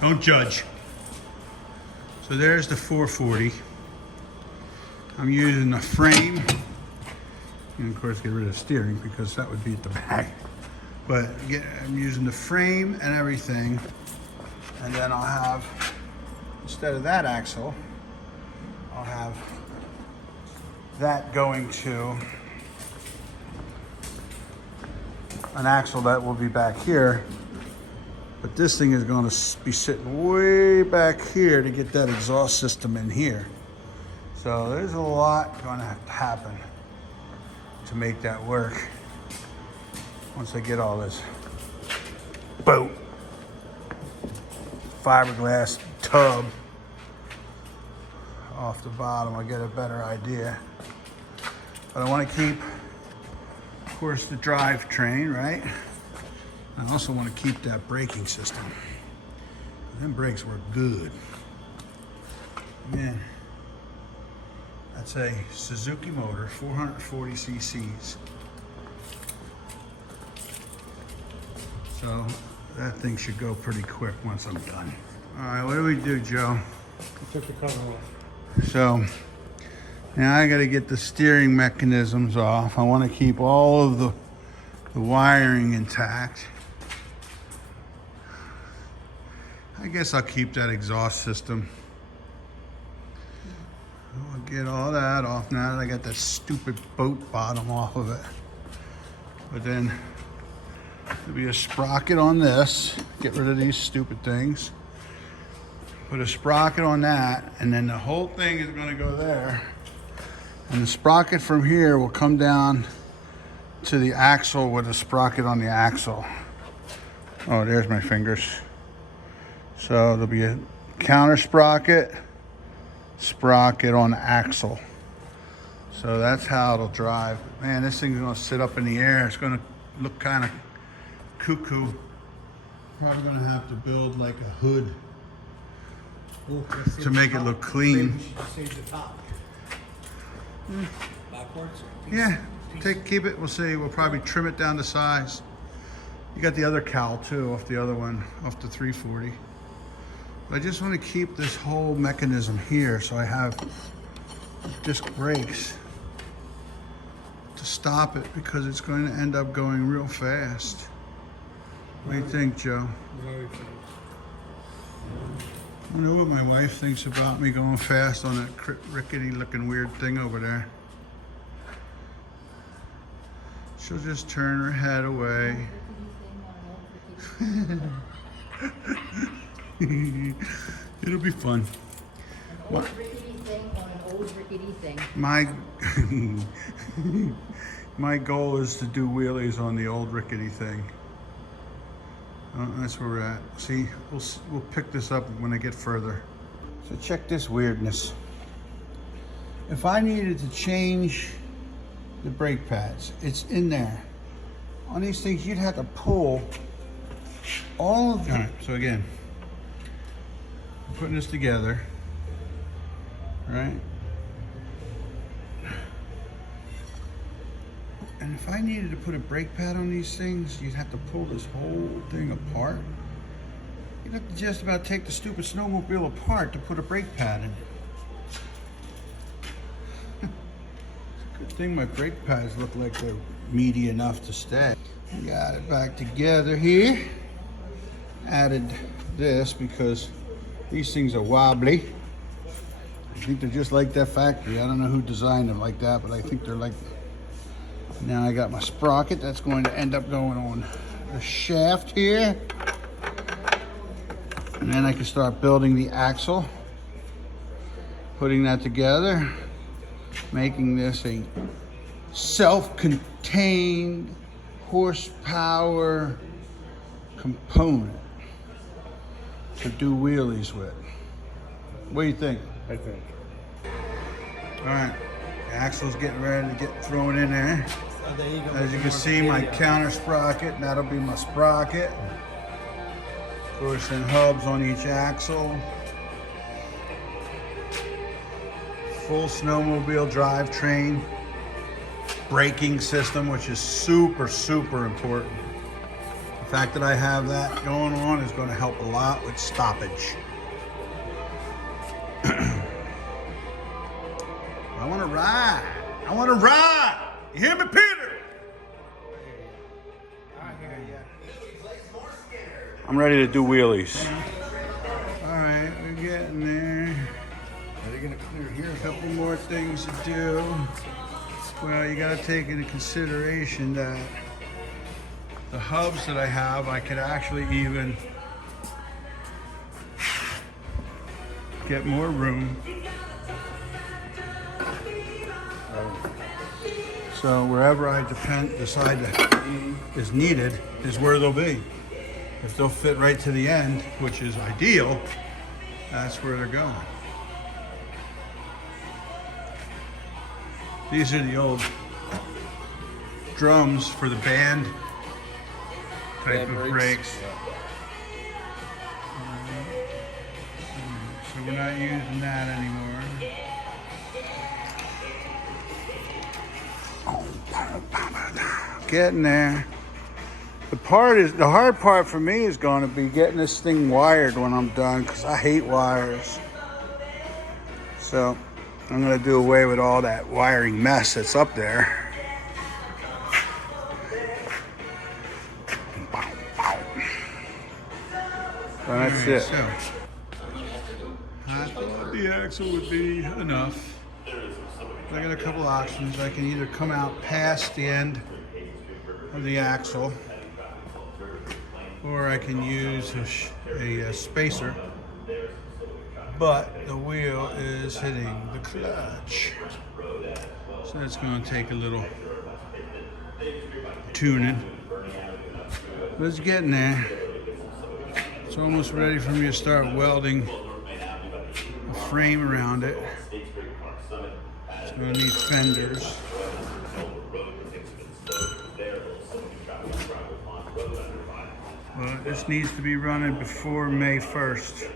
Don't judge. So there's the 440. I'm using the frame. And of course get rid of the steering because that would be at the back. But I'm using the frame and everything. And then I'll have, instead of that axle, I'll have that going to an axle that will be back here. But this thing is going to be sitting way back here to get that exhaust system in here. So there's a lot going to have to happen to make that work once I get all this boat fiberglass tub off the bottom. I'll get a better idea. But I want to keep, of course, the drivetrain, right? I also want to keep that braking system. Them brakes work good. Man, that's a Suzuki motor, 440 cc's. So that thing should go pretty quick once I'm done. All right, what do we do, Joe? I took the cover off. So now I got to get the steering mechanisms off. I want to keep all of the wiring intact. I guess I'll keep that exhaust system. I'll get all that off now that I got that stupid boat bottom off of it. But then there'll be a sprocket on this. Get rid of these stupid things. Put a sprocket on that, and then the whole thing is going to go there. And the sprocket from here will come down to the axle with a sprocket on the axle. Oh, there's my fingers. So there'll be a counter sprocket, sprocket on the axle. So that's how it'll drive. Man, this thing's gonna sit up in the air. It's gonna look kind of cuckoo. Probably gonna have to build like a hood to make it look clean. Save the top. Backwards? Yeah, keep it. We'll see. We'll probably trim it down to size. You got the other cowl too, off the other one, off the 340. But I just want to keep this whole mechanism here so I have disc brakes to stop it because it's going to end up going real fast. What do you think, Joe? Very fast. I know what my wife thinks about me going fast on that rickety looking weird thing over there. She'll just turn her head away. It'll be fun. An old rickety thing on an old rickety thing. My goal is to do wheelies on the old rickety thing. That's where we're at. See, we'll pick this up when I get further. So check this weirdness. If I needed to change the brake pads, it's in there. On these things, you'd have to pull all of them. All right, so again, I'm putting this together, right? And if I needed to put a brake pad on these things, you'd have to pull this whole thing apart. You'd have to just about take the stupid snowmobile apart to put a brake pad in. It's a good thing my brake pads look like they're meaty enough to stay. Got it back together here. Added this because these things are wobbly. I think they're just like that factory. I don't know who designed them like that, but I think they're like. Now I got my sprocket that's going to end up going on the shaft here. And then I can start building the axle, putting that together, making this a self-contained horsepower component to do wheelies with. What do you think? I think. All right, the axle's getting ready to get thrown in there. Oh, there you go. As you can see, my counter sprocket, and that'll be my sprocket. Of course, then hubs on each axle. Full snowmobile drivetrain. Braking system, which is super, super important. The fact that I have that going on is going to help a lot with stoppage. I want to ride. I want to ride. You hear me, Peter? I hear ya. I'm ready to do wheelies. All right, we're getting there. Are they gonna clear here? A couple more things to do. Well, you got to take into consideration that the hubs that I have, I could actually even get more room. So wherever I decide that is needed is where they'll be. If they'll fit right to the end, which is ideal, that's where they're going. These are the old drums for the band type of brakes. So we're not using that anymore. Getting there. The hard part for me is going to be getting this thing wired when I'm done, because I hate wires. So I'm going to do away with all that wiring mess that's up there. So that's it. So, I thought the axle would be enough. I got a couple options. I can either come out past the end of the axle, or I can use a spacer, but the wheel is hitting the clutch. So that's going to take a little tuning. But it's getting there. It's almost ready for me to start welding a frame around it. It's going to need fenders. But this needs to be running before May 1st.